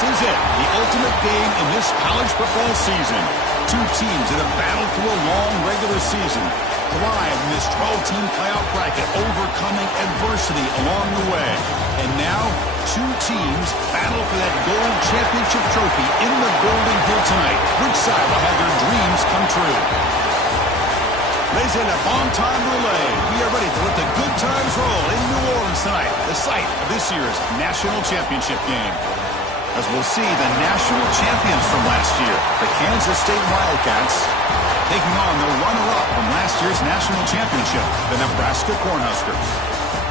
is it, the ultimate game in this college football season. Two teams that have battled through a long regular season, thrive in this 12-team playoff bracket, overcoming adversity along the way. And now, two teams battle for that gold championship trophy in the building here tonight. Which side will have their dreams come true? Ladies and gentlemen, on-time relay. We are ready to let the good times roll in New Orleans tonight, the site of this year's national championship game. As we'll see, the national champions from last year, the Kansas State Wildcats, taking on the runner-up from last year's national championship, the Nebraska Cornhuskers.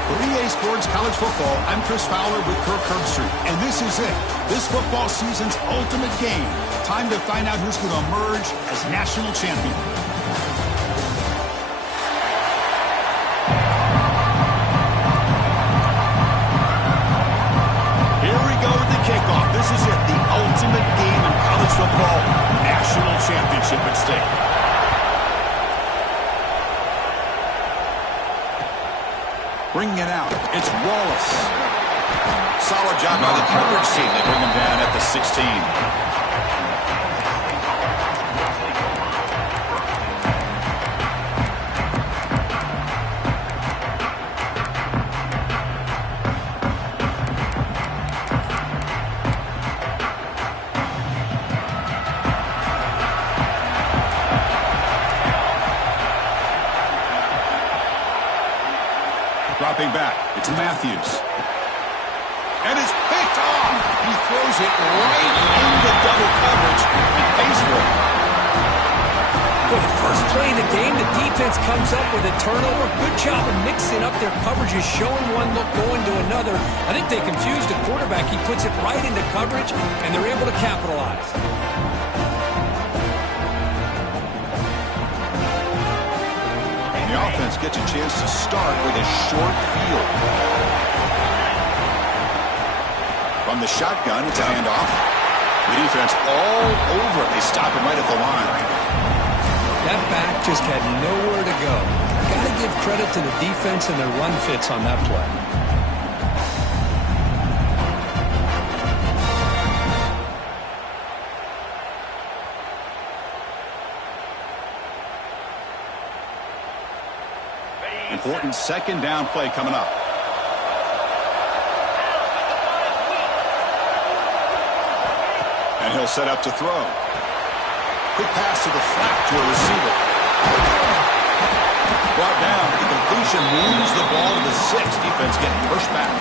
For EA Sports College Football, I'm Chris Fowler with Kirk Herbstreit, and this is it, this football season's ultimate game. Time to find out who's going to emerge as national champion. Kickoff. This is it, the ultimate game in college football, national championship at stake. Bringing it out, it's Wallace. Solid job by the coverage team. They bring him down at the 16. Dropping back, it's Matthews. And it's picked off. He throws it right into double coverage and pays for it. For the first play of the game, the defense comes up with a turnover. Good job of mixing up their coverages, showing one look, going to another. I think they confused the quarterback. He puts it right into coverage, and they're able to capitalize. The offense gets a chance to start with a short field. From the shotgun, it's a handoff. The defense all over it. They stop him right at the line. That back just had nowhere to go. Got to give credit to the defense and their run fits on that play. Important second down play coming up. And he'll set up to throw. Quick pass to the flat to a receiver. Brought down. The completion moves the ball to the 6. Defense getting pushed back.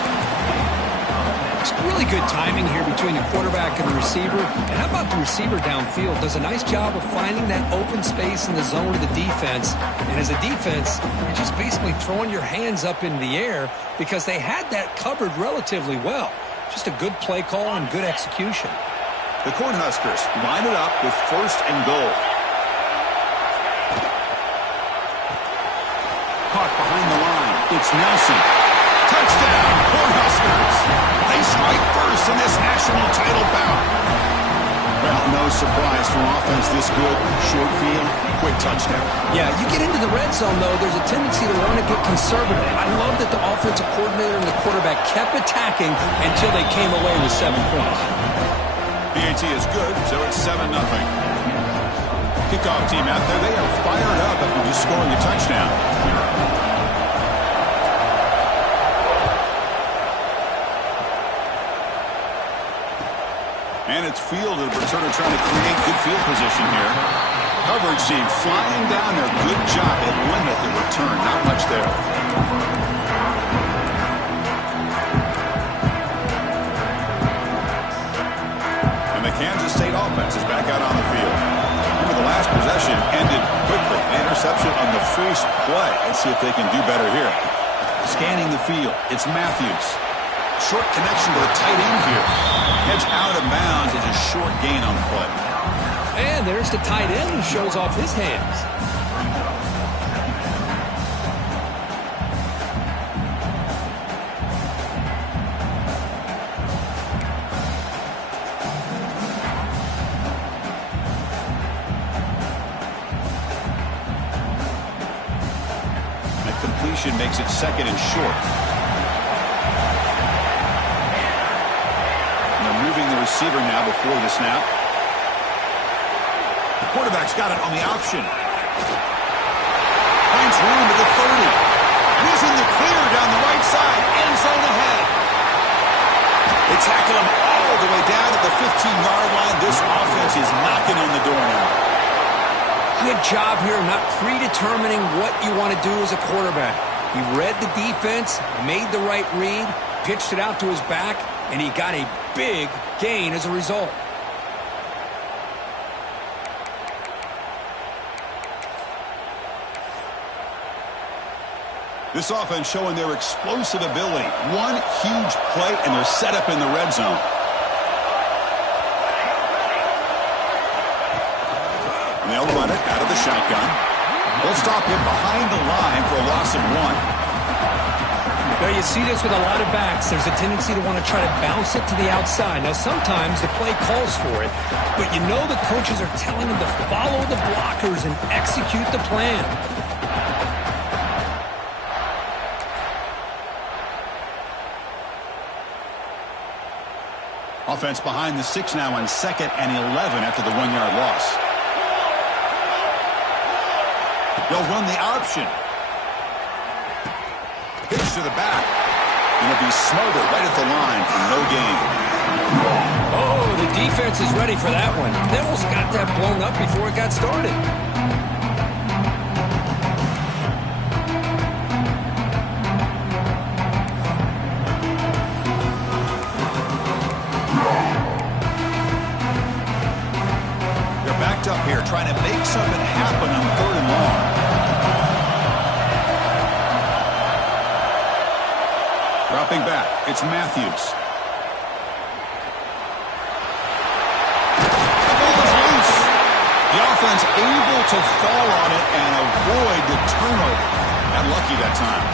It's really good timing here between the quarterback and the receiver. And how about the receiver downfield? Does a nice job of finding that open space in the zone of the defense. And as a defense, you're just basically throwing your hands up in the air because they had that covered relatively well. Just a good play call and good execution. The Cornhuskers line it up with 1st and goal. Caught behind the line. It's Nelson. Touchdown, Cornhuskers. They strike first in this national title bout. Well, no surprise from offense this good. Short field, quick touchdown. Yeah, you get into the red zone, though, there's a tendency to want to get conservative. I love that the offensive coordinator and the quarterback kept attacking until they came away with 7 points. PAT is good, so it's 7-0. Kickoff team out there, they are fired up after just scoring a touchdown. And it's fielded. Returner trying to create good field position here. Coverage team flying down there. Good job at limit the return. Not much there. And the Kansas State offense is back out on the field. Remember, the last possession ended quickly. Interception on the first play. Let's see if they can do better here. Scanning the field. It's Matthews. Short connection to the tight end here. Heads out of bounds. It's a short gain on the play. And there's the tight end who shows off his hands. That completion makes it 2nd and short. receiver now before the snap. The quarterback's got it on the option. Finds room at the 30. And he's in the clear down the right side. End zone ahead. They tackle him all the way down at the 15-yard line. This offense is knocking on the door now. Good job here not predetermining what you want to do as a quarterback. He read the defense, made the right read, pitched it out to his back, and he got a big gain as a result. This offense showing their explosive ability. One huge play, and they're set up in the red zone. And they'll run it out of the shotgun. They'll stop him behind the line for a loss of 1. Now, you see this with a lot of backs. There's a tendency to want to try to bounce it to the outside. Now, sometimes the play calls for it, but you know the coaches are telling them to follow the blockers and execute the plan. Offense behind the 6 now on 2nd and 11 after the 1-yard loss. They'll run the option. Pitch to the back. And it'll be smothered right at the line for no gain. Oh, the defense is ready for that one. They almost got that blown up before it got started. Up here trying to make something happen on 3rd and long. Dropping back, it's Matthews. The ball is loose. The offense able to fall on it and avoid the turnover. Got lucky that time.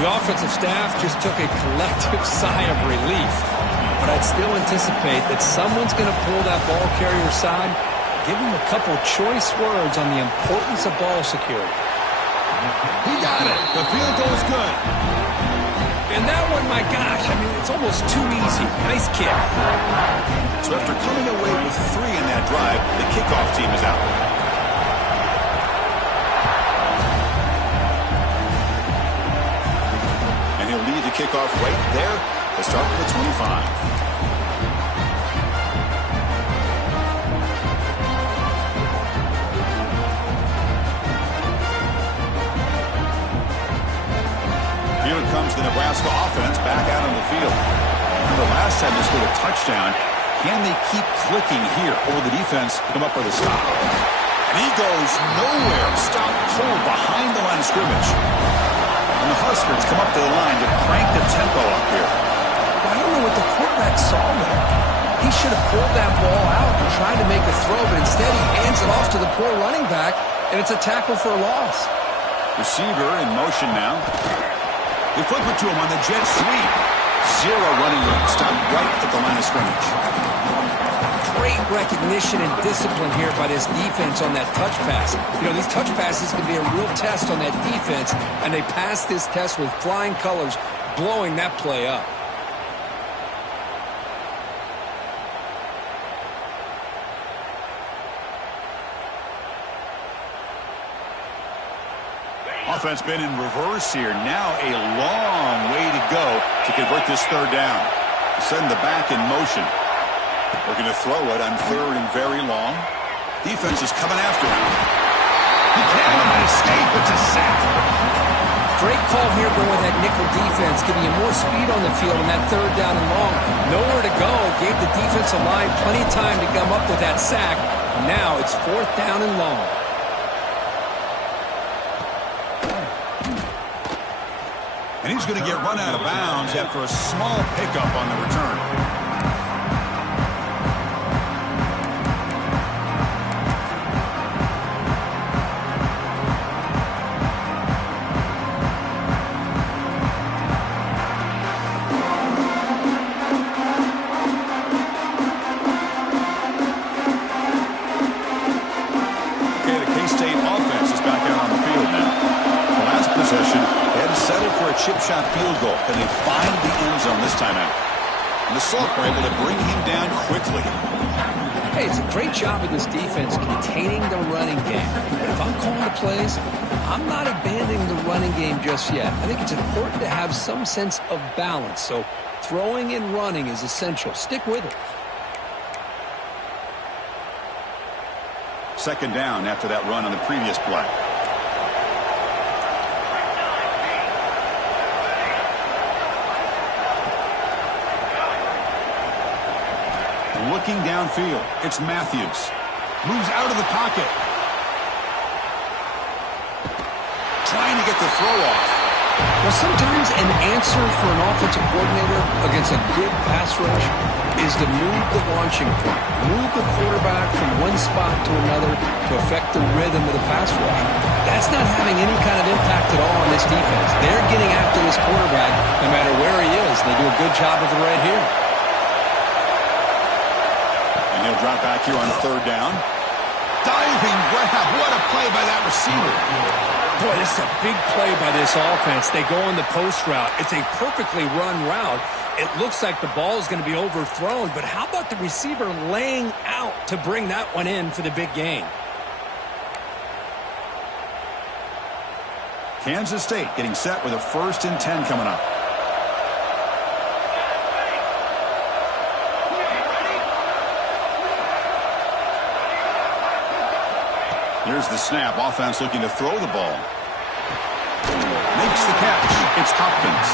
The offensive staff just took a collective sigh of relief, but I'd still anticipate that someone's going to pull that ball carrier side. Give him a couple choice words on the importance of ball security. He got it. The field goal is good. And that one, my gosh, I mean, it's almost too easy. Nice kick. So after coming away with 3 in that drive, the kickoff team is out. And he'll lead the kickoff right there to start with the 25. Here comes the Nebraska offense back out on the field. Remember last time they scored a touchdown. Can they keep clicking here, or will the defense come up with a stop? And he goes nowhere. Stop pull behind the line of scrimmage. And the Huskers come up to the line to crank the tempo up here. I don't know what the quarterback saw there. He should have pulled that ball out and tried to make a throw, but instead he hands it off to the poor running back, and it's a tackle for a loss. Receiver in motion now. They flip it to him on the jet sweep. 0 running room. Stop right at the line of scrimmage. Great recognition and discipline here by this defense on that touch pass. You know, these touch passes can be a real test on that defense, and they passed this test with flying colors, blowing that play up. Offense been in reverse here. Now a long way to go to convert this 3rd down. Send the back in motion. They're going to throw it on 3rd and very long. Defense is coming after him. He cannot escape. It's a sack. Great call here going with that nickel defense, giving you more speed on the field on that 3rd down and long. Nowhere to go. Gave the defensive line plenty of time to come up with that sack. Now it's 4th down and long. And he's going to get run out of bounds after a small pickup on the return. Okay, the K-State offense is back out on the field now. The last possession, they had to settle for a chip shot field goal. Can they find the end zone this time out? And the Salk were able to bring him down quickly. Hey, it's a great job of this defense containing the running game. But if I'm calling the plays, I'm not abandoning the running game just yet. I think it's important to have some sense of balance. So throwing and running is essential. Stick with it. Second down after that run on the previous play. Looking downfield, it's Matthews. Moves out of the pocket. Trying to get the throw off. Well, sometimes an answer for an offensive coordinator against a good pass rush is to move the launching point. Move the quarterback from one spot to another to affect the rhythm of the pass rush. That's not having any kind of impact at all on this defense. They're getting after this quarterback no matter where he is. They do a good job of it right here. He'll drop back here on third down. Diving grab. What a play by that receiver. Boy, this is a big play by this offense. They go on the post route. It's a perfectly run route. It looks like the ball is going to be overthrown, but how about the receiver laying out to bring that one in for the big gain? Kansas State getting set with a 1st and 10 coming up. Here's the snap. Offense looking to throw the ball. Makes the catch. It's Hopkins.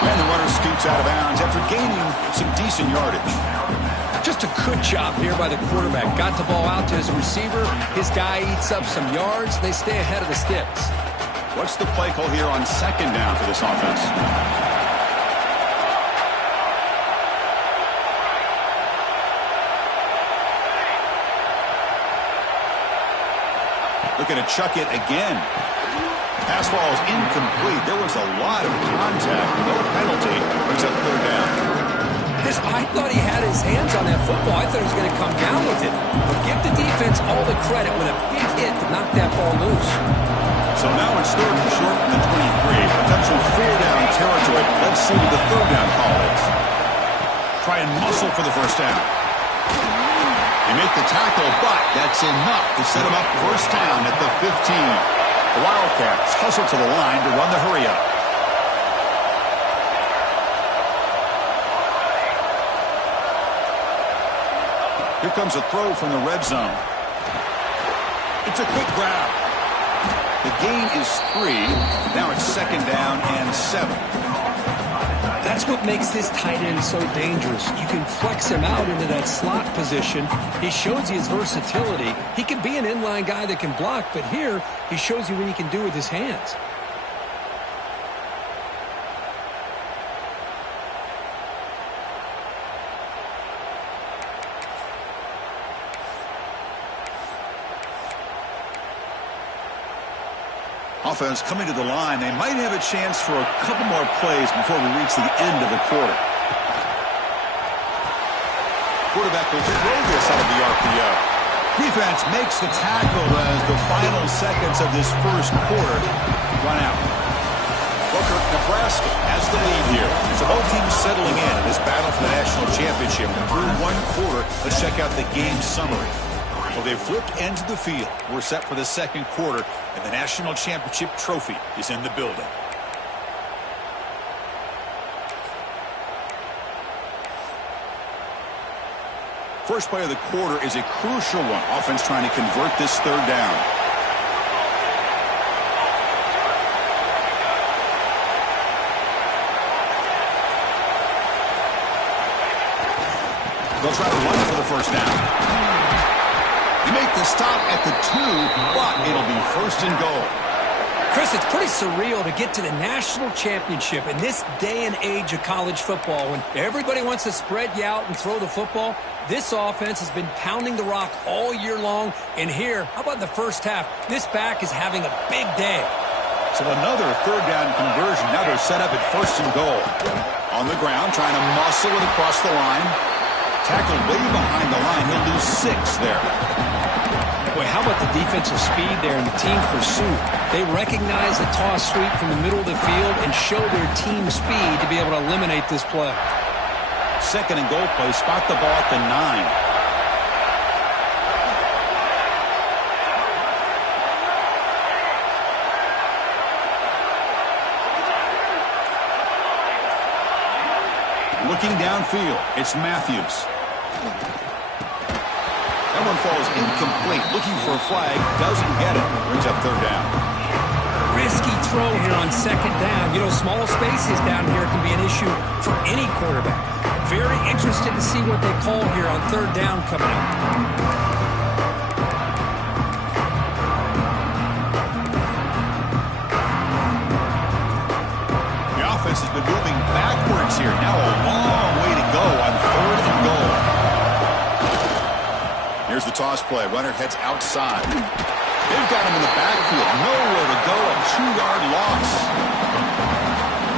And the runner scoots out of bounds after gaining some decent yardage. Just a good job here by the quarterback. Got the ball out to his receiver. His guy eats up some yards. They stay ahead of the sticks. What's the play call here on second down for this offense? Looking to chuck it again. Pass ball is incomplete. There was a lot of contact. No penalty. Brings up third down. I thought he had his hands on that football. I thought he was going to come down with it. But give the defense all the credit with a big hit to knock that ball loose. So now it's third and short from the 23. Potential 4-down territory. Let's see what the third down call is. Try and muscle for the first down. They make the tackle, but that's enough to set him up first down at the 15. The Wildcats hustle to the line to run the hurry-up. Here comes a throw from the red zone. It's a quick grab. The gain is 3. Now it's second down and 7. That's what makes this tight end so dangerous. You can flex him out into that slot position. He shows you his versatility. He can be an inline guy that can block, but here he shows you what he can do with his hands. Offense coming to the line. They might have a chance for a couple more plays before we reach the end of the quarter. Quarterback will throw this out of the RPO. Defense makes the tackle as the final seconds of this first quarter run out. Booker, Nebraska has the lead here. So both teams settling in this battle for the national championship. Through one quarter, let's check out the game summary. Well, they've flipped ends of the field. We're set for the second quarter, and the national championship trophy is in the building. First play of the quarter is a crucial one. Offense trying to convert this third down. They'll try to run for the first down. They make the stop at the 2, but it'll be first and goal. Chris, it's pretty surreal to get to the national championship in this day and age of college football when everybody wants to spread you out and throw the football. This offense has been pounding the rock all year long. And here, how about in the first half? This back is having a big day. So another third down conversion. Now they're set up at first and goal. On the ground, trying to muscle it across the line. Tackled way behind the line. He'll lose 6 there. Boy, how about the defensive speed there and the team pursuit? They recognize the toss sweep from the middle of the field and show their team speed to be able to eliminate this play. Second and goal play. Spot the ball at the 9. Looking downfield, it's Matthews. That one falls incomplete. Looking for a flag, doesn't get it. Brings up third down. Risky throw here on second down. You know, small spaces down here can be an issue for any quarterback. Very interested to see what they call here on third down coming up. The offense has been moving backwards here. Now a long way to go on third and goal. Here's the toss play. Runner heads outside. They've got him in the backfield. Nowhere to go. A 2-yard loss.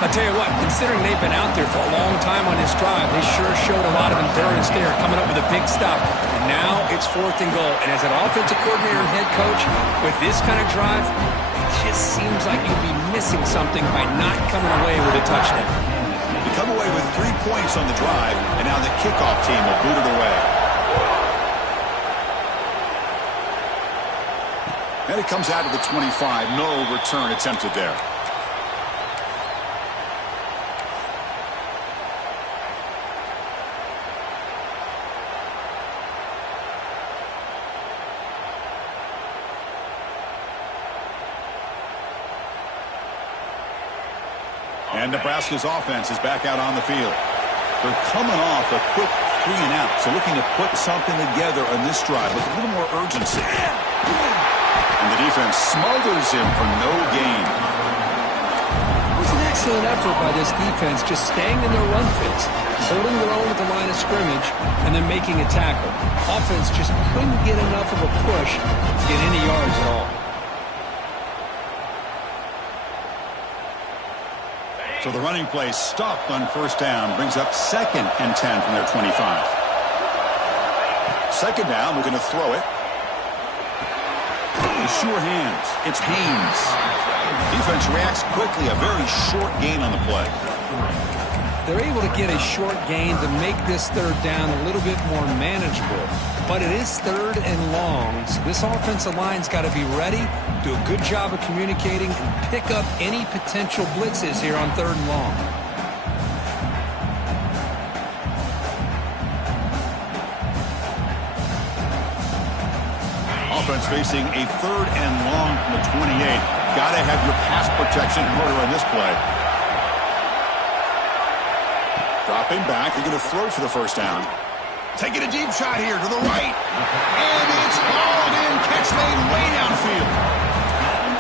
I'll tell you what, considering they've been out there for a long time on this drive, they sure showed a lot of endurance there, coming up with a big stop. And now it's fourth and goal. And as an offensive coordinator and head coach, with this kind of drive, it just seems like you'd be missing something by not coming away with a touchdown. You come away with 3 points on the drive, and now the kickoff team will boot it away. And it comes out of the 25. No return attempted there. And Nebraska's offense is back out on the field. They're coming off a quick 3 and out, so looking to put something together on this drive with a little more urgency. And the defense smothers him for no gain. It was an excellent effort by this defense, just staying in their run fits, holding their own at the line of scrimmage, and then making a tackle. Offense just couldn't get enough of a push to get any yards at all. So the running play stopped on first down, brings up 2nd and 10 from their 25. Second down, we're going to throw it. Sure hands. It's Haynes. Defense reacts quickly. A very short gain on the play. They're able to get a short gain to make this third down a little bit more manageable. But it is third and long, so this offensive line's got to be ready, do a good job of communicating, and pick up any potential blitzes here on third and long. Offense facing a third and long from the 28. Got to have your pass protection in order on this play. Dropping back. They're going to throw for the first down. Taking a deep shot here to the right. And it's hauled in. Catch made way downfield.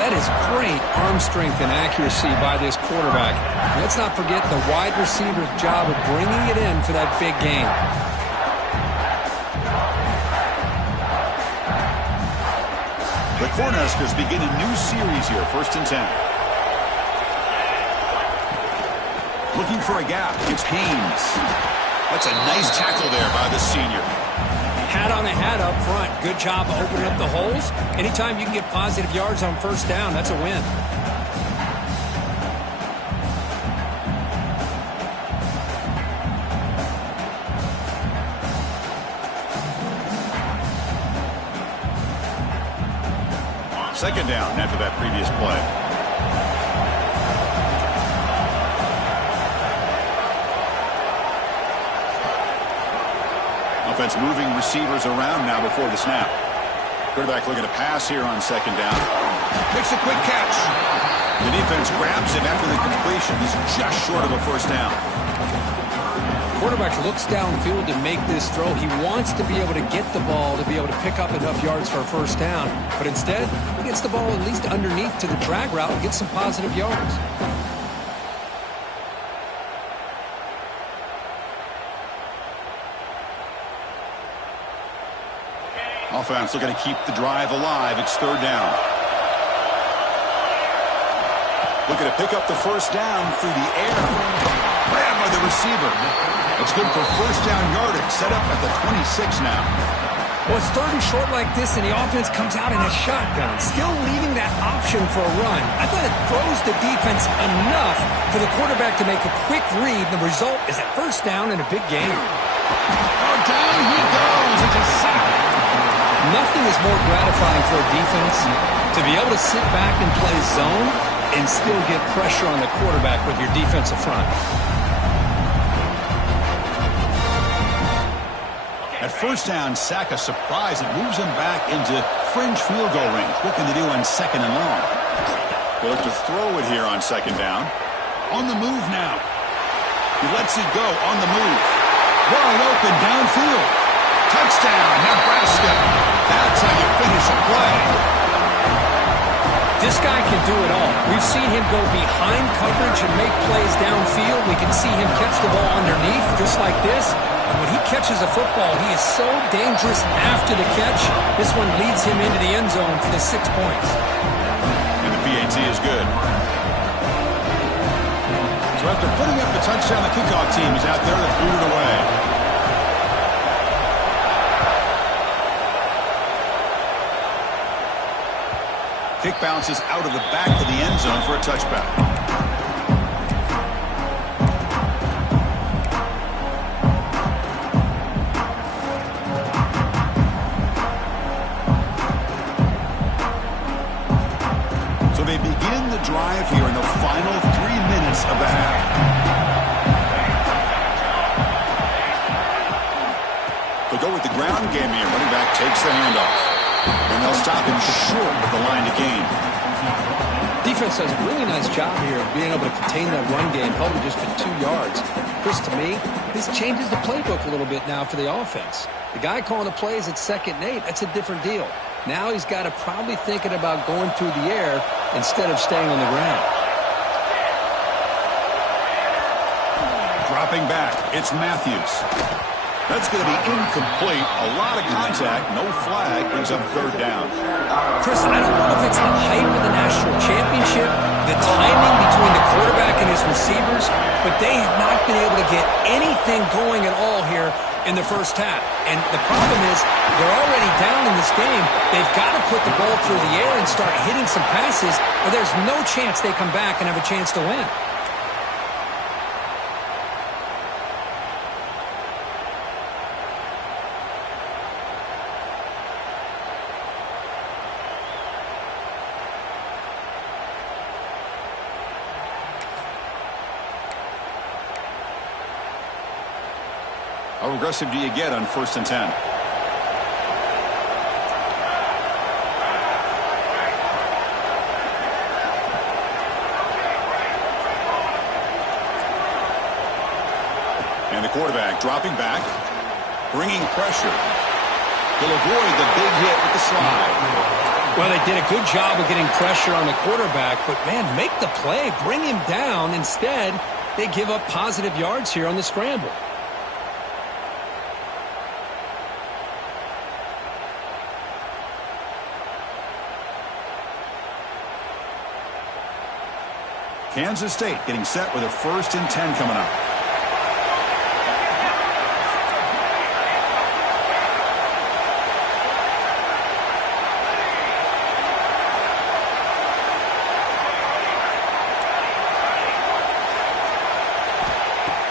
That is great arm strength and accuracy by this quarterback. Let's not forget the wide receiver's job of bringing it in for that big gain. The Cornhuskers begin a new series here, 1st and 10. Looking for a gap. It's Haynes. That's a nice tackle there by the senior. Hat on a hat up front. Good job of opening up the holes. Anytime you can get positive yards on first down, that's a win. Second down after that previous play. Offense moving receivers around now before the snap. Quarterback looking to pass here on second down. Makes a quick catch. The defense grabs him after the completion. He's just short of a first down. Quarterback looks downfield to make this throw. He wants to be able to get the ball to be able to pick up enough yards for a first down. But instead, he gets the ball at least underneath to the drag route and gets some positive yards. Offense looking to keep the drive alive. It's third down. Looking to pick up the first down through the air. Grabbed by the receiver. It's good for first down yardage. Set up at the 26 now. Well, it's third and short like this, and the offense comes out in a shotgun, still leaving that option for a run. I thought it throws the defense enough for the quarterback to make a quick read. The result is a first down in a big game. Oh, down he goes. It's a sack. Nothing is more gratifying for a defense to be able to sit back and play zone and still get pressure on the quarterback with your defensive front. At first down, sack a surprise. It moves him back into fringe field goal range. What can they do on second and long? They look to throw it here on second down. On the move now. He lets it go on the move. Wide open downfield. Touchdown, Nebraska. That's how you finish a play. This guy can do it all. We've seen him go behind coverage and make plays downfield. We can see him catch the ball underneath just like this. And when he catches a football, he is so dangerous after the catch. This one leads him into the end zone for the 6 points. And the PAT is good. So after putting up the touchdown, the kickoff team is out there to boot it away. Kick bounces out of the back of the end zone for a touchback. So they begin the drive here in the final 3 minutes of the half. They'll go with the ground game here. Running back takes the handoff. And they'll stop him short of the line to gain. Defense does a really nice job here of being able to contain that run game, held him just to 2 yards. Chris, to me, this changes the playbook a little bit now for the offense. The guy calling the plays at 2nd and 8, that's a different deal. Now he's got to probably thinking about going through the air instead of staying on the ground. Dropping back, it's Matthews. That's going to be incomplete. A lot of contact, no flag, brings up 3rd down. Chris, I don't know if it's the hype of the national championship, the timing between the quarterback and his receivers, but they have not been able to get anything going at all here in the first half. And the problem is they're already down in this game. They've got to put the ball through the air and start hitting some passes, or there's no chance they come back and have a chance to win. How aggressive do you get on 1st and 10? And the quarterback dropping back, bringing pressure. He'll avoid the big hit with the slide. Well, they did a good job of getting pressure on the quarterback, but, man, make the play. Bring him down. Instead, they give up positive yards here on the scramble. Kansas State getting set with a 1st and 10 coming up.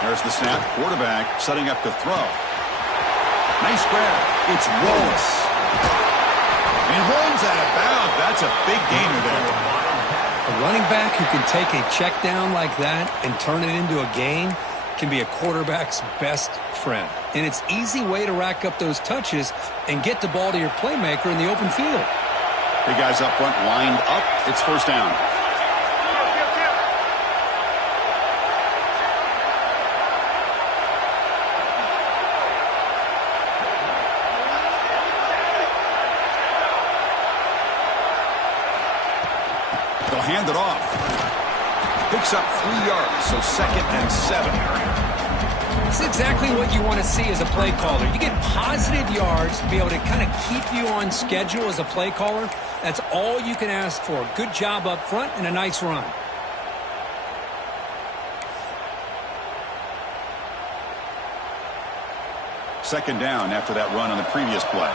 There's the snap. Quarterback setting up to throw. Nice grab. It's Wallace. And he runs out of bounds. That's a big gainer there. A running back who can take a check down like that and turn it into a gain can be a quarterback's best friend. And it's an easy way to rack up those touches and get the ball to your playmaker in the open field. Big guys up front lined up. It's 1st down. They'll hand it off. Picks up 3 yards, so 2nd and 7. It's exactly what you want to see as a play caller. You get positive yards to be able to kind of keep you on schedule as a play caller. That's all you can ask for. Good job up front and a nice run. Second down after that run on the previous play.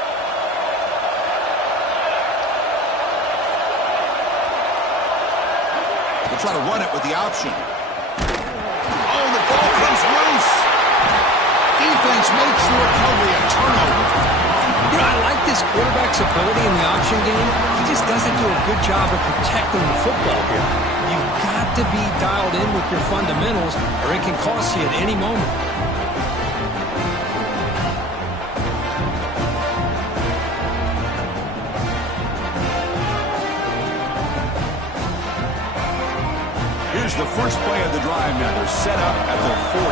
They'll try to run it with the option. Oh, the ball comes loose. Defense makes the recovery a turnover. You know, I like this quarterback's ability in the option game. He just doesn't do a good job of protecting the football here. You've got to be dialed in with your fundamentals, or it can cost you at any moment. Here's the first play of the drive now. They're set up at their 40.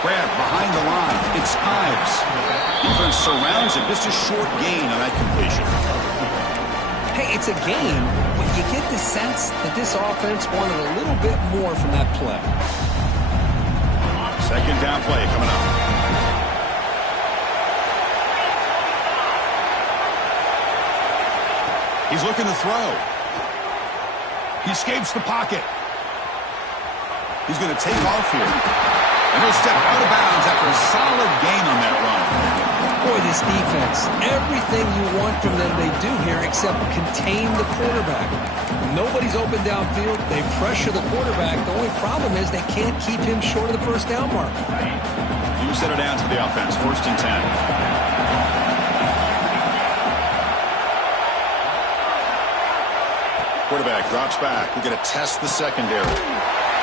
Grab behind the line. It's Ives. Defense surrounds it. Just a short gain on that completion. Hey, it's a gain, but you get the sense that this offense wanted a little bit more from that play. Second down play coming up. He's looking to throw. He escapes the pocket. He's going to take off here. And he'll step out of bounds after a solid gain on that run. Boy, this defense, everything you want from them they do here except contain the quarterback. Nobody's open downfield. They pressure the quarterback. The only problem is they can't keep him short of the first down mark. You set it down to the offense. 1st and 10. Quarterback drops back. We're going to test the secondary.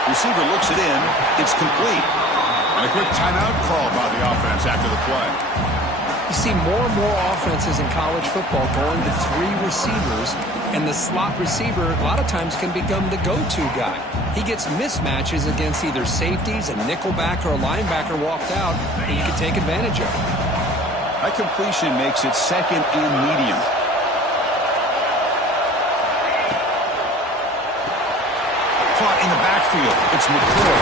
Receiver looks it in. It's complete. And a quick timeout called by the offense after the play. You see more and more offenses in college football going to 3 receivers, and the slot receiver a lot of times can become the go-to guy. He gets mismatches against either safeties, a nickelback, or a linebacker walked out that you can take advantage of. That completion makes it 2nd and medium. Caught in the backfield. It's McCoy.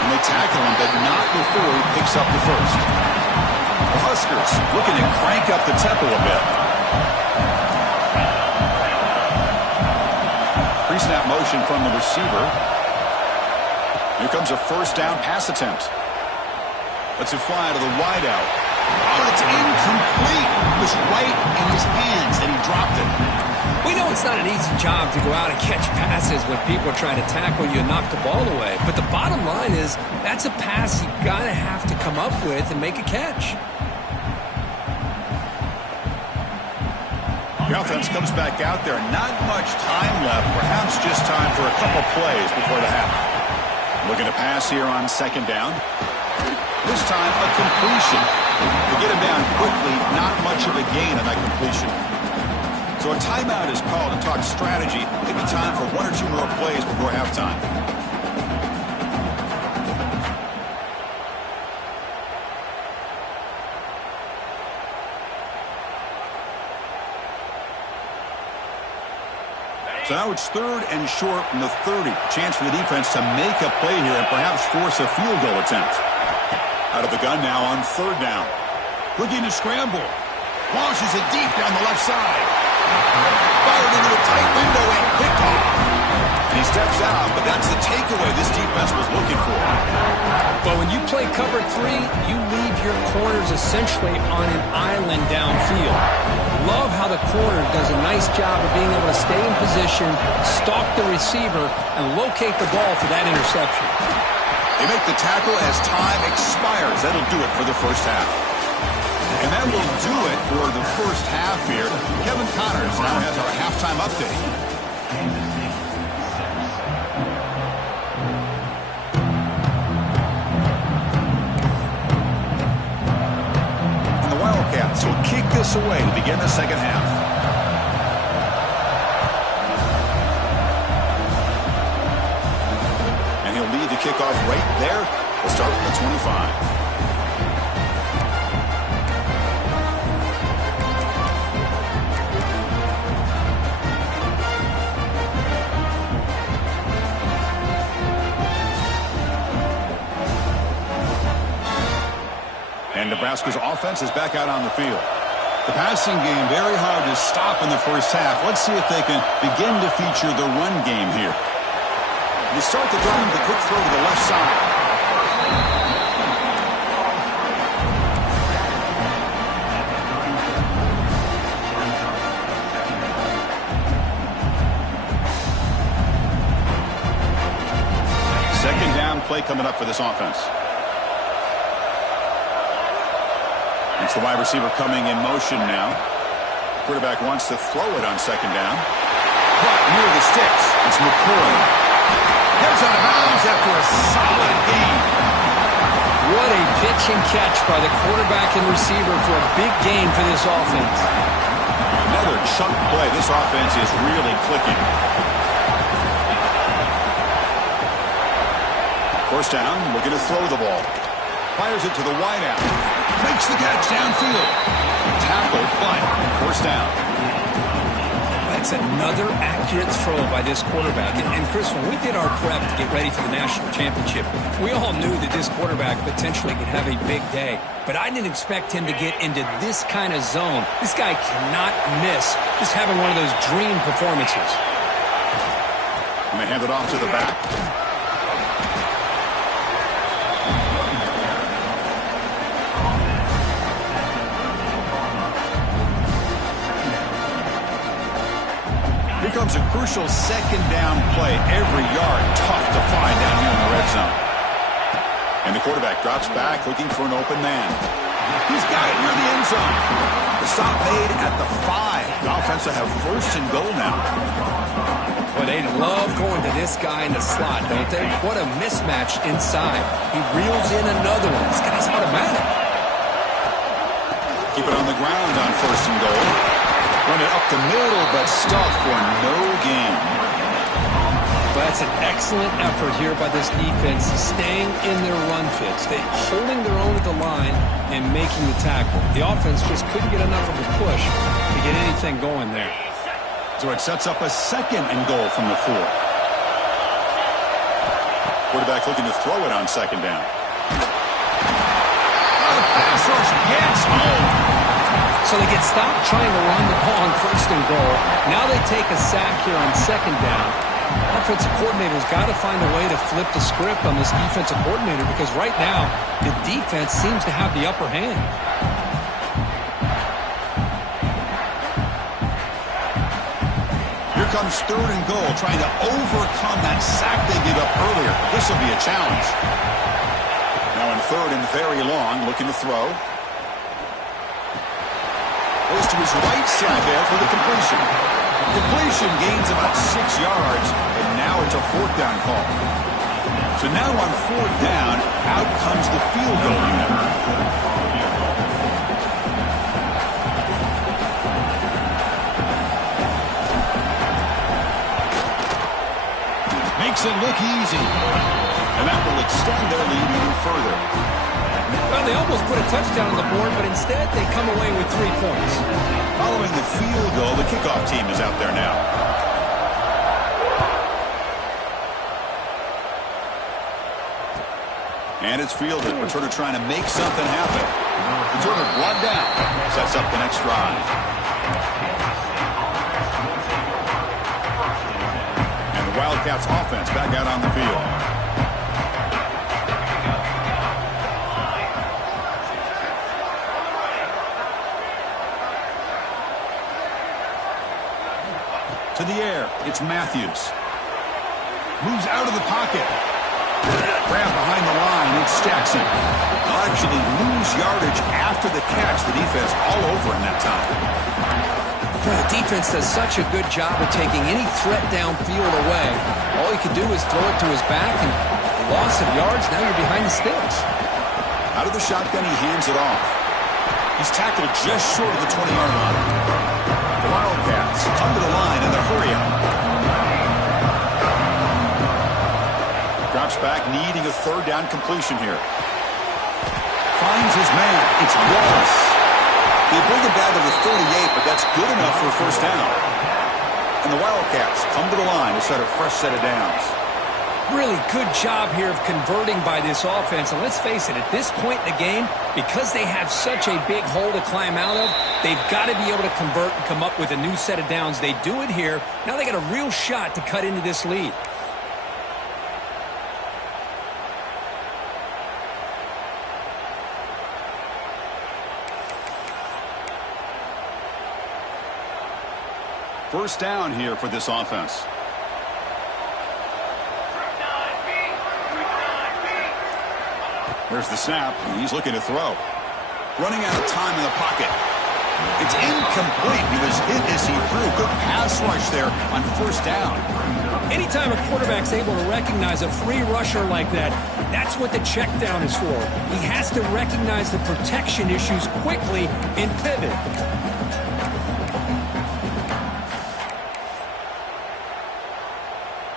And they tackle him, but not before he picks up the first. The Huskers looking to crank up the tempo a bit. Pre-snap motion from the receiver. Here comes a first down pass attempt. Lets it fly to the wideout. Oh, it's incomplete. It was right in his hands, and he dropped it. We know it's not an easy job to go out and catch passes when people are trying to tackle you and knock the ball away. But the bottom line is that's a pass you got to have to come up with and make a catch. The offense comes back out there. Not much time left. Perhaps just time for a couple plays before the half. Looking to pass here on 2nd down. This time a completion. To get him down quickly, not much of a gain on that completion. So a timeout is called to talk strategy. Maybe time for 1 or 2 more plays before halftime. So now it's 3rd and short from the 30. Chance for the defense to make a play here and perhaps force a field goal attempt. Out of the gun now on 3rd down. Looking to scramble. Launches it deep down the left side. Fired into a tight window and picked off. And he steps out, but that's the takeaway this defense was looking for. But when you play cover 3, you leave your corners essentially on an island downfield. Love how the corner does a nice job of being able to stay in position, stalk the receiver, and locate the ball for that interception. They make the tackle as time expires. That'll do it for the first half. And that will do it for the first half here. Kevin Connors now has our halftime update. And the Wildcats will kick this away to begin the second half. And he'll lead the kickoff right there. We'll start with the 25. And Nebraska's offense is back out on the field. The passing game very hard to stop in the first half. Let's see if they can begin to feature the run game here. They start the drive with a quick throw to the left side. play coming up for this offense. It's the wide receiver coming in motion now. Quarterback wants to throw it on second down. Caught near the sticks. It's McCoy. Gets out of bounds after a solid gain. What a pitch and catch by the quarterback and receiver for a big gain for this offense. Another chunk play. This offense is really clicking. First down, looking to throw the ball. Fires it to the wideout. Makes the catch downfield. Tackled, but first down. That's another accurate throw by this quarterback. And Chris, when we did our prep to get ready for the national championship, we all knew that this quarterback potentially could have a big day. But I didn't expect him to get into this kind of zone. This guy cannot miss just having one of those dream performances. And they hand it off to the back. Here comes a crucial second down play. Every yard tough to find down here in the red zone. And the quarterback drops back looking for an open man. He's got it near the end zone. The stop made at the 5. The offense will have first and goal now. Well, they love going to this guy in the slot, don't they? What a mismatch inside. He reels in another one. This guy's automatic. Keep it on the ground on first and goal. Run it up the middle, but stuffed for no gain. But that's an excellent effort here by this defense, staying in their run fits. They holding their own at the line and making the tackle. The offense just couldn't get enough of a push to get anything going there. So it sets up a second and goal from the 4. Quarterback looking to throw it on second down. Oh, the pass rush gets home. So they get stopped trying to run the ball on first and goal. Now they take a sack here on second down. Offensive coordinator's got to find a way to flip the script on this defensive coordinator because right now the defense seems to have the upper hand. Here comes third and goal, trying to overcome that sack they gave up earlier. This will be a challenge. Now in third and very long, looking to throw. Goes to his right side there for the completion. Completion gains about 6 yards, and now it's a fourth down call. So now on fourth down, out comes the field goal unit. Makes it look easy. And that will extend their lead even further. Well, they almost put a touchdown on the board, but instead they come away with 3 points. Following the field goal, the kickoff team is out there now. And it's fielded. Returner trying to make something happen. Returner brought down. Sets up the next drive. And the Wildcats offense back out on the field. To the air, it's Matthews. Moves out of the pocket. Grab behind the line, it's Jackson. They'll actually lose yardage after the catch. The defense all over in that time. The defense does such a good job of taking any threat downfield away. All he could do is throw it to his back, and loss of yards, now you're behind the sticks. Out of the shotgun, he hands it off. He's tackled just short of the 20-yard line. The Wildcats come to the line in the hurry-up. Drops back, needing a third down completion here. Finds his man. It's Wallace. They bring him down to the 38, but that's good enough for a first down. And the Wildcats come to the line to start a fresh set of downs. Really good job here of converting by this offense. And let's face it, at this point in the game, because they have such a big hole to climb out of, they've got to be able to convert and come up with a new set of downs. They do it here. Now they got a real shot to cut into this lead. First down here for this offense. There's the snap. He's looking to throw. Running out of time in the pocket. It's incomplete. He was hit as he threw. Good pass rush there on first down. Anytime a quarterback's able to recognize a free rusher like that, that's what the check down is for. He has to recognize the protection issues quickly and pivot.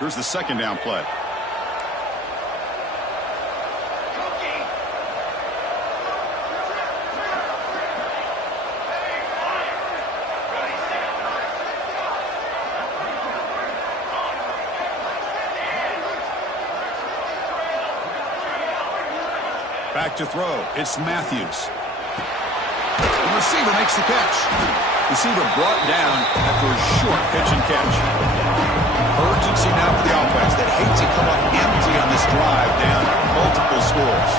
Here's the second down play. Back to throw. It's Matthews. The receiver makes the catch. Receiver brought down after a short pitch and catch. Urgency now for the offense that hates to come up empty on this drive, down multiple scores.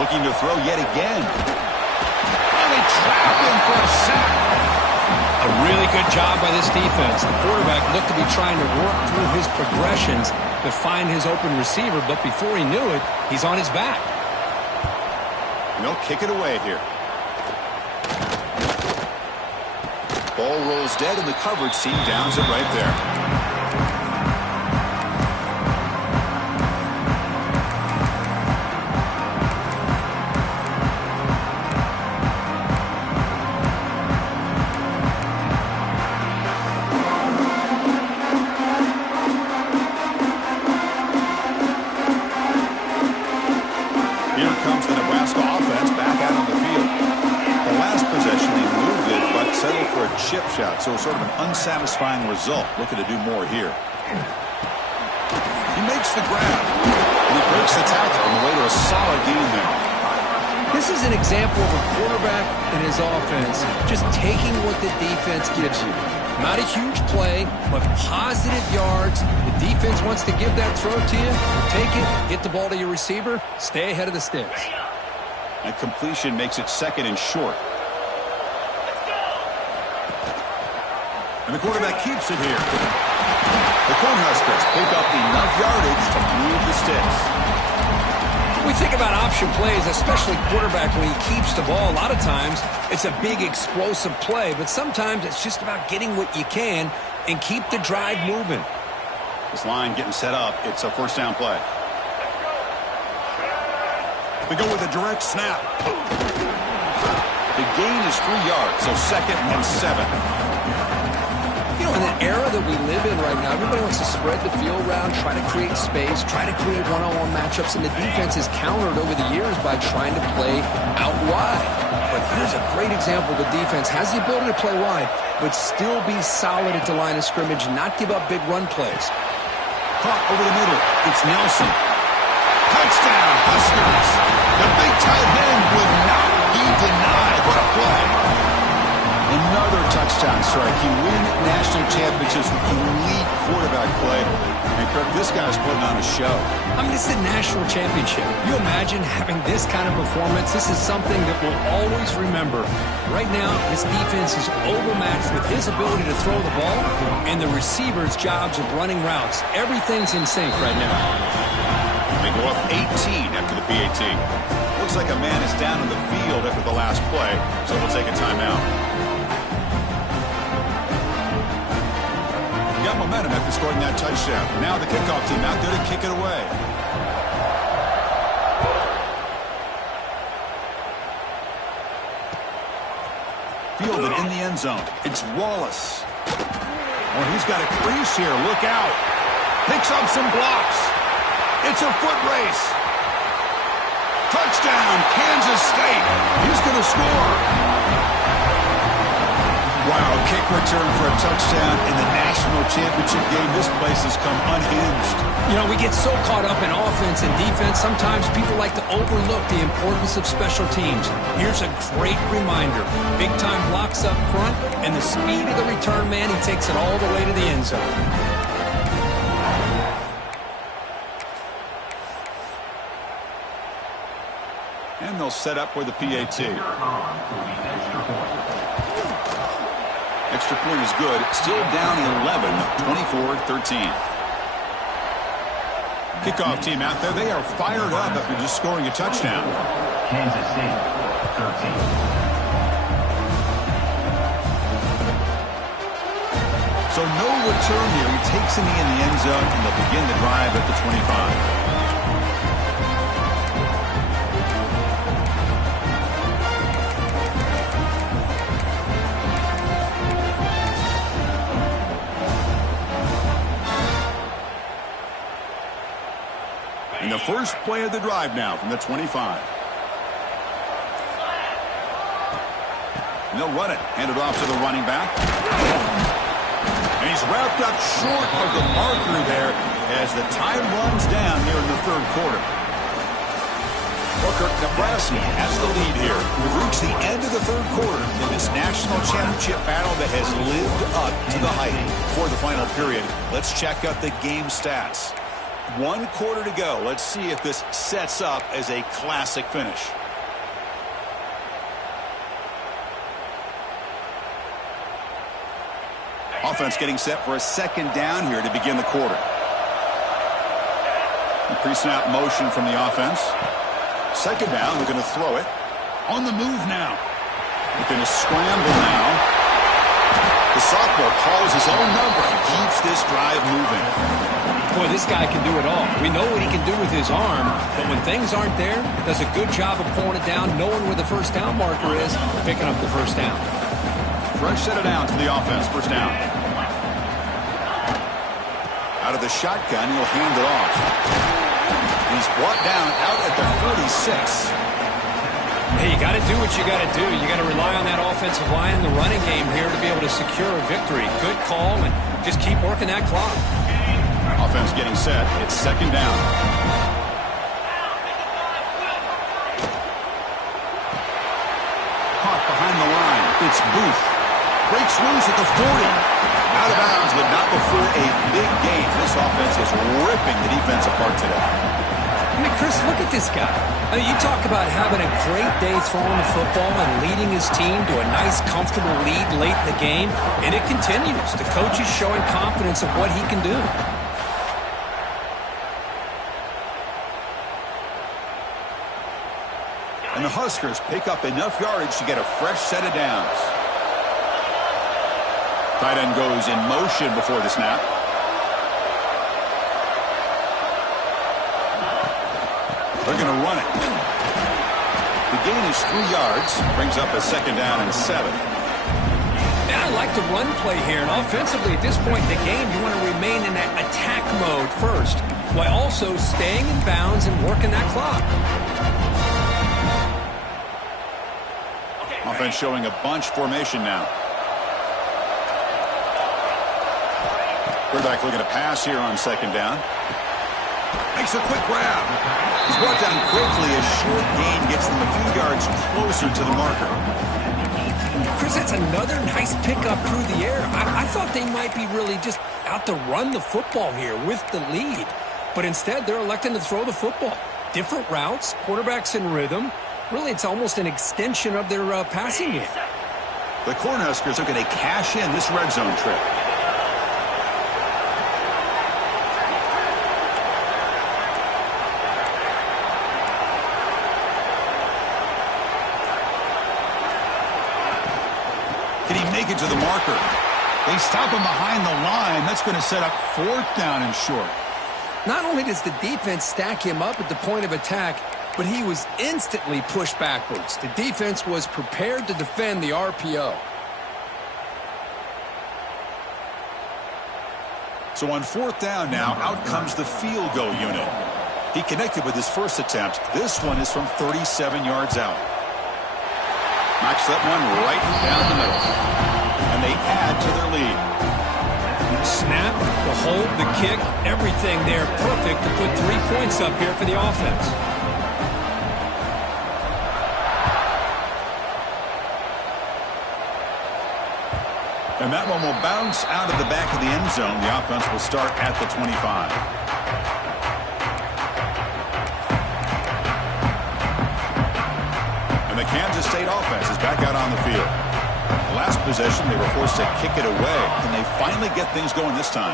Looking to throw yet again. Trapped him for a sack. A really good job by this defense. The quarterback looked to be trying to work through his progressions to find his open receiver, but before he knew it, he's on his back. And they'll kick it away here. Ball rolls dead, and the coverage team downs it right there. Chip shot, so sort of an unsatisfying result. Looking to do more here. He makes the grab, and he breaks the tackle on the way to a solid gain there. This is an example of a quarterback and his offense just taking what the defense gives you. Not a huge play, but positive yards. The defense wants to give that throw to you. Take it, get the ball to your receiver, stay ahead of the sticks. That completion makes it second and short. And the quarterback keeps it here. The Cornhuskers pick up enough yardage to move the sticks. We think about option plays, especially quarterback when he keeps the ball. A lot of times, it's a big explosive play, but sometimes it's just about getting what you can and keep the drive moving. This line getting set up. It's a first down play. We go with a direct snap. The gain is 3 yards, so second and 7. You know, in the era that we live in right now, everybody wants to spread the field around, try to create space, try to create one-on-one matchups, and the defense is countered over the years by trying to play out wide. But here's a great example. The defense has the ability to play wide, but still be solid at the line of scrimmage, not give up big run plays. Caught over the middle. It's Nelson. Touchdown, Huskers. The big tight end would not be denied. What a play. Another touchdown strike. You win national championships with elite quarterback play. And, Kirk, this guy's putting on a show. I mean, this is a national championship. You imagine having this kind of performance? This is something that we'll always remember. Right now, this defense is overmatched with his ability to throw the ball and the receiver's jobs of running routes. Everything's in sync right now. They go up 18 after the PAT. Looks like a man is down in the field after the last play, so we'll take a timeout. Got momentum after scoring that touchdown. Now the kickoff team out there to kick it away. Fielded in the end zone. It's Wallace. Oh, he's got a crease here. Look out. Picks up some blocks. It's a foot race. Touchdown, Kansas State. He's going to score. Wow, kick return for a touchdown in the national championship game. This place has come unhinged. You know, we get so caught up in offense and defense, sometimes people like to overlook the importance of special teams. Here's a great reminder. Big-time blocks up front, and the speed of the return man, he takes it all the way to the end zone. And they'll set up for the PAT. Extra point is good. Still down 11, 24-13. Kickoff team out there. They are fired up after just scoring a touchdown. Kansas City, 13. So no return here. He takes it in the end zone, and they'll begin the drive at the 25. And the first play of the drive now from the 25. And they'll run it. Hand it off to the running back. And he's wrapped up short of the marker there as the time runs down here in the third quarter. Booker, Nebraska has the lead here. We've reached the end of the third quarter in this national championship battle that has lived up to the hype. For the final period, let's check out the game stats. 1 quarter to go. Let's see if this sets up as a classic finish. Offense getting set for a second down here to begin the quarter. Pre-snap motion from the offense. Second down, they're going to throw it. On the move now. They're going to scramble now. The sophomore calls his own number and keeps this drive moving. Boy, this guy can do it all. We know what he can do with his arm, but when things aren't there, does a good job of pulling it down, knowing where the first down marker is, picking up the first down. Fresh set of downs for the offense. First down. Out of the shotgun, he'll hand it off. He's brought down out at the 46. Hey, you got to do what you got to do. You got to rely on that offensive line in the running game here to be able to secure a victory. Good call, and just keep working that clock. Offense getting set. It's second down. Caught behind the line. It's Booth. Breaks loose at the 40. Out of bounds, but not before a big gain. This offense is ripping the defense apart today. I mean, Chris, look at this guy. I mean, you talk about having a great day throwing the football and leading his team to a nice, comfortable lead late in the game, and it continues. The coach is showing confidence of what he can do. And the Huskers pick up enough yardage to get a fresh set of downs. Tight end goes in motion before the snap. They're going to run it. The gain is 3 yards. Brings up a second down and 7. And I like the run play here. And offensively, at this point in the game, you want to remain in that attack mode first, while also staying in bounds and working that clock. Offense showing a bunch formation now. Quarterback looking to pass here on second down. Makes a quick grab. He's brought down quickly. A short gain gets them a few yards closer to the marker. Chris, that's another nice pickup through the air. I thought they might be really just out to run the football here with the lead. But instead, they're electing to throw the football. Different routes, quarterbacks in rhythm. Really, it's almost an extension of their passing game. The Cornhuskers are going to cash in this red zone trip. Can he make it to the marker? They stop him behind the line. That's going to set up fourth down and short. Not only does the defense stack him up at the point of attack, but he was instantly pushed backwards. The defense was prepared to defend the RPO. So on fourth down now, out comes the field goal unit. He connected with his first attempt. This one is from 37 yards out. Knocks that one right down the middle. And they add to their lead. The snap, the hold, the kick, everything there perfect to put 3 points up here for the offense. And that one will bounce out of the back of the end zone. The offense will start at the 25. And the Kansas State offense is back out on the field. last possession, they were forced to kick it away. Can they finally get things going this time?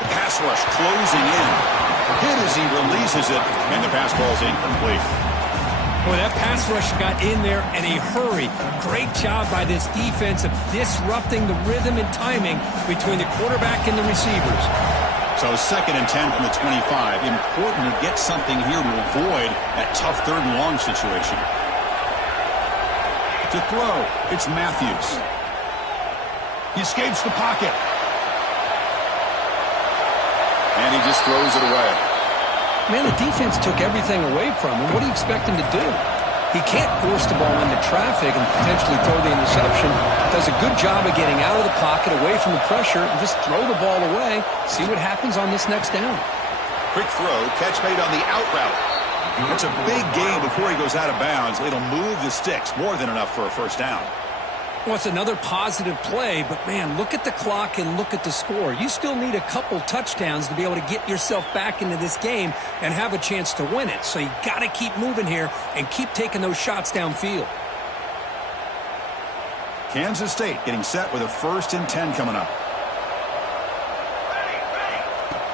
The pass rush closing in. Hit as he releases it, and the pass ball is incomplete. Boy, that pass rush got in there in a hurry. Great job by this defense of disrupting the rhythm and timing between the quarterback and the receivers. So 2nd and 10 from the 25. Important to get something here to avoid that tough 3rd and long situation. To throw, it's Matthews. He escapes the pocket. And he just throws it away. Man, the defense took everything away from him. What do you expect him to do? He can't force the ball into traffic and potentially throw the interception. Does a good job of getting out of the pocket, away from the pressure, and just throw the ball away. See what happens on this next down. Quick throw, catch made on the out route. It's a big gain before he goes out of bounds. It'll move the sticks, more than enough for a first down. Well, it's another positive play, but man, look at the clock and look at the score. You still need a couple touchdowns to be able to get yourself back into this game and have a chance to win it. So you got to keep moving here and keep taking those shots downfield. Kansas State getting set with a 1st and 10 coming up.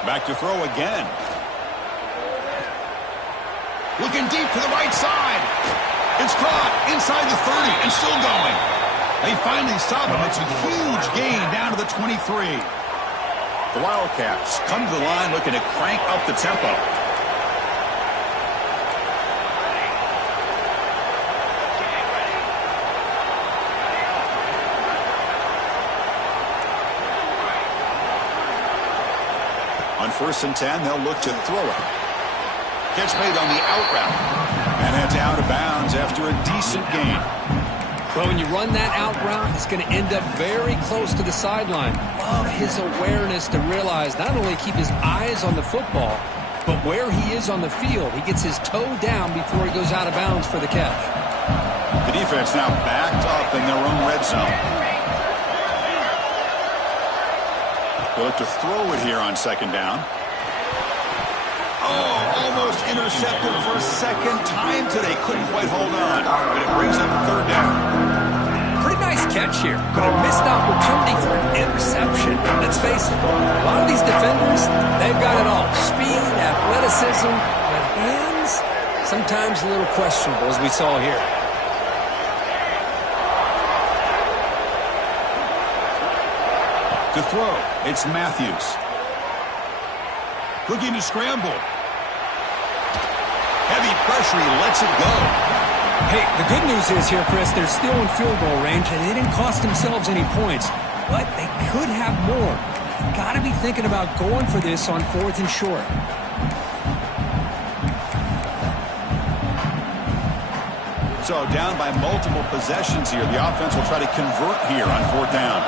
Back to throw again. Looking deep to the right side. It's caught inside the 30 and still going. They finally stop him. It's a huge gain down to the 23. The Wildcats come to the line looking to crank up the tempo. On 1st and 10, they'll look to throw it. Catch made on the out route. And that's out of bounds after a decent gain. Well, when you run that out route, it's going to end up very close to the sideline. Love his awareness to realize not only keep his eyes on the football, but where he is on the field. He gets his toe down before he goes out of bounds for the catch. The defense now backed up in their own red zone. They'll look to throw it here on 2nd down. Oh, almost intercepted for a 2nd time today. Couldn't quite hold on. But it brings up 3rd down. Pretty nice catch here, but a missed opportunity for an interception. Let's face it, a lot of these defenders, they've got it all. Speed, athleticism, but hands, sometimes a little questionable, as we saw here. To throw, it's Matthews. Looking to scramble. Heavy pressure, he lets it go. Hey, the good news is here, Chris, they're still in field goal range, and they didn't cost themselves any points. But they could have more. You've got to be thinking about going for this on 4th and short. So down by multiple possessions here. The offense will try to convert here on 4th down.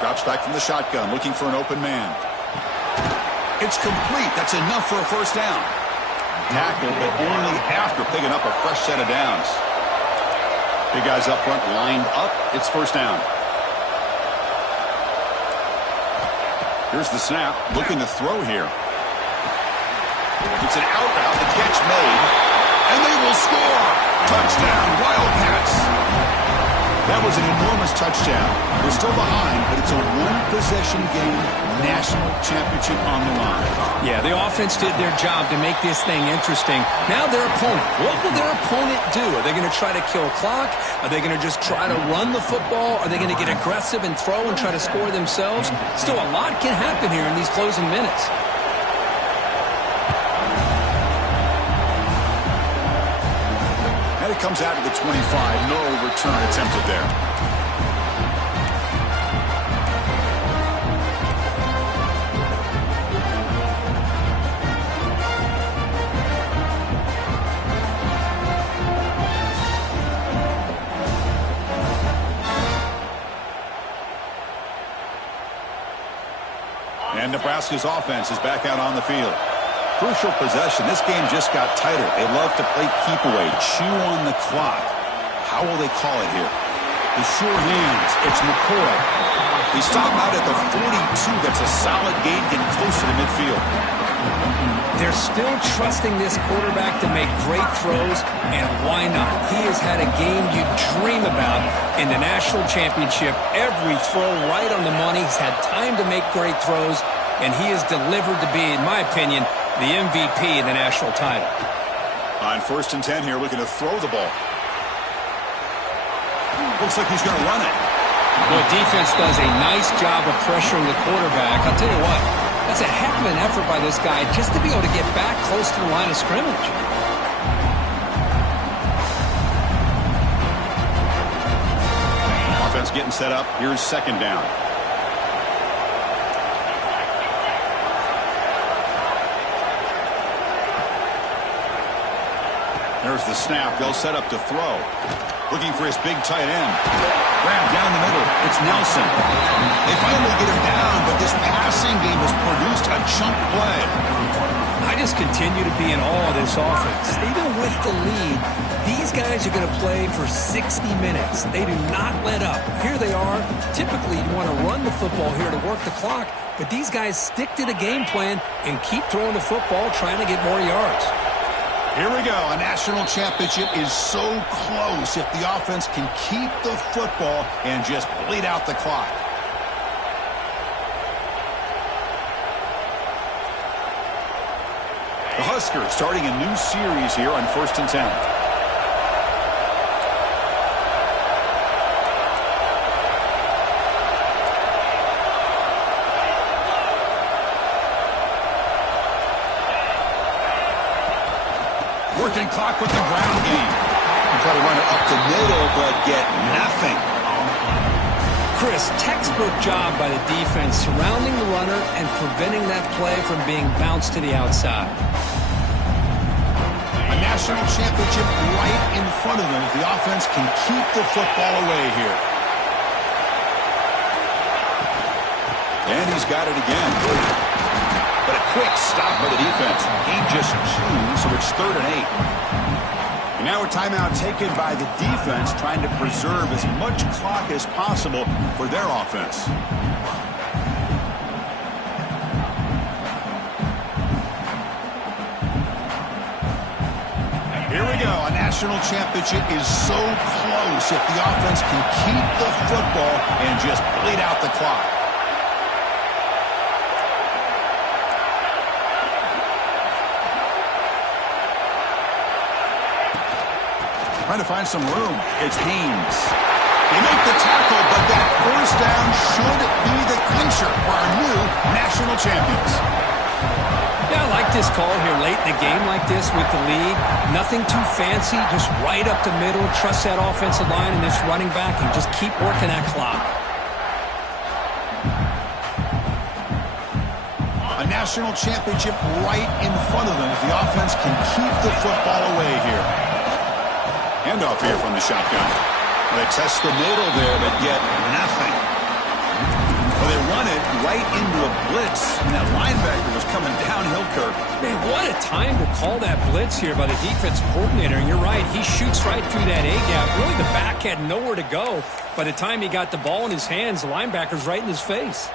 Drops back from the shotgun, looking for an open man. It's complete. That's enough for a first down. Tackled, but only after picking up a fresh set of downs. Big guys up front lined up. It's first down. Here's the snap. Looking to throw here. It's an out route. The catch made. And they will score. Touchdown, Wildcats. That was an enormous touchdown. They're still behind, but it's a one-possession game, national championship on the line. Yeah, the offense did their job to make this thing interesting. Now their opponent. What will their opponent do? Are they going to try to kill clock? Are they going to just try to run the football? Are they going to get aggressive and throw and try to score themselves? Still, a lot can happen here in these closing minutes. And it comes out to the 25. No return attempted there. And Nebraska's offense is back out on the field. Crucial possession. This game just got tighter. They love to play keep away, chew on the clock. How will they call it here? The sure hands. It's McCoy. They stop out at the 42. That's a solid gain, getting closer to midfield. They're still trusting this quarterback to make great throws, and why not? He has had a game you dream about in the national championship. Every throw right on the money. He's had time to make great throws, and he has delivered to be, in my opinion, the MVP of the national title. On 1st and 10 here, looking to throw the ball. Looks like he's going to run it. Well, defense does a nice job of pressuring the quarterback. I'll tell you what, that's a heck of an effort by this guy just to be able to get back close to the line of scrimmage. Offense getting set up. Here's 2nd down. There's the snap. They'll set up to throw. Looking for his big tight end. Grab down the middle. It's Nelson. They finally get him down, but this passing game has produced a chunk play. I just continue to be in awe of this offense. Even with the lead, these guys are going to play for 60 minutes. They do not let up. Here they are. Typically, you want to run the football here to work the clock, but these guys stick to the game plan and keep throwing the football, trying to get more yards. Here we go. A national championship is so close if the offense can keep the football and just bleed out the clock. The Huskers starting a new series here on 1st and 10. Working clock with the ground game. Try to run it up the middle, but get nothing. Chris, textbook job by the defense surrounding the runner and preventing that play from being bounced to the outside. A national championship right in front of them if the offense can keep the football away here. And he's got it again. But a quick stop by the defense. Gain just 2, so it's 3rd and 8. And now a timeout taken by the defense, trying to preserve as much clock as possible for their offense. Here we go. A national championship is so close if the offense can keep the football and just bleed out the clock. Trying to find some room. It's Haynes. They make the tackle, but that 1st down should be the clincher for our new national champions. Yeah, I like this call here late in the game like this with the lead. Nothing too fancy, just right up the middle. Trust that offensive line and this running back and just keep working that clock. A national championship right in front of them if the offense can keep the football away here. Handoff here from the shotgun. They test the middle there, but get nothing. Well, they run it right into a blitz, and that linebacker was coming downhill, Kirk. Man, what a time to call that blitz here by the defensive coordinator. And you're right, he shoots right through that A-gap. Really, the back had nowhere to go. By the time he got the ball in his hands, the linebacker's right in his face.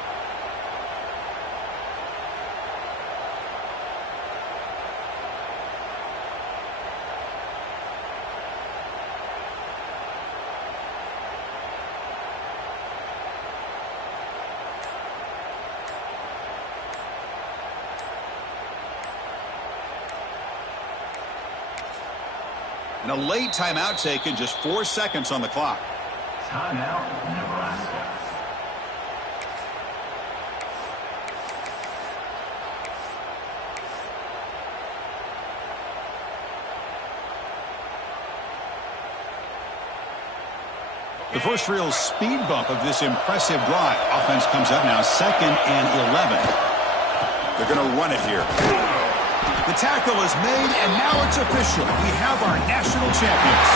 And a late timeout taken, just 4 seconds on the clock. Timeout, Nebraska. The first real speed bump of this impressive drive. Offense comes up now 2nd and 11. They're going to run it here. The tackle is made, and now it's official. We have our national champions.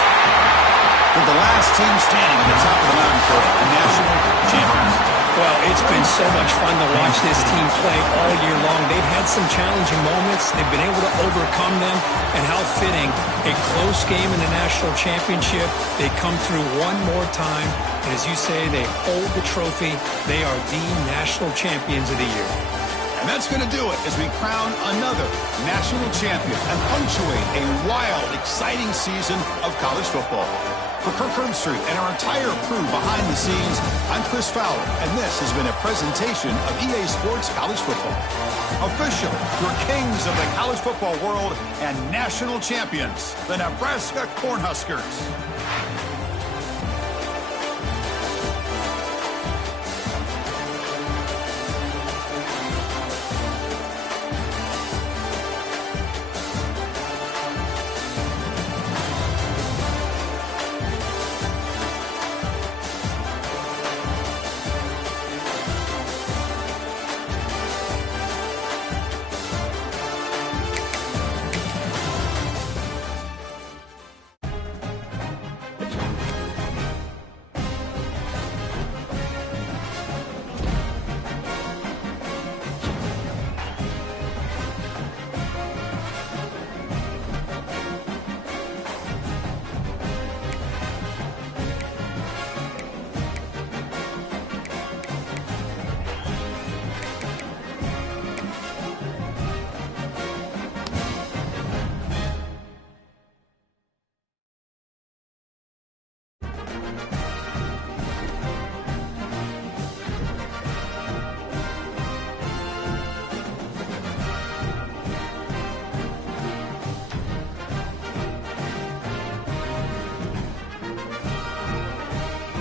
They're the last team standing at the top of the mountain for our national champions. Well, it's been so much fun to watch this team play all year long. They've had some challenging moments. They've been able to overcome them. And how fitting, a close game in the national championship. They come through one more time. And as you say, they hold the trophy. They are the national champions of the year. And that's going to do it as we crown another national champion and punctuate a wild, exciting season of college football. For Kirk Herbstreit and our entire crew behind the scenes, I'm Chris Fowler, and this has been a presentation of EA Sports College Football. Official, your kings of the college football world and national champions, the Nebraska Cornhuskers.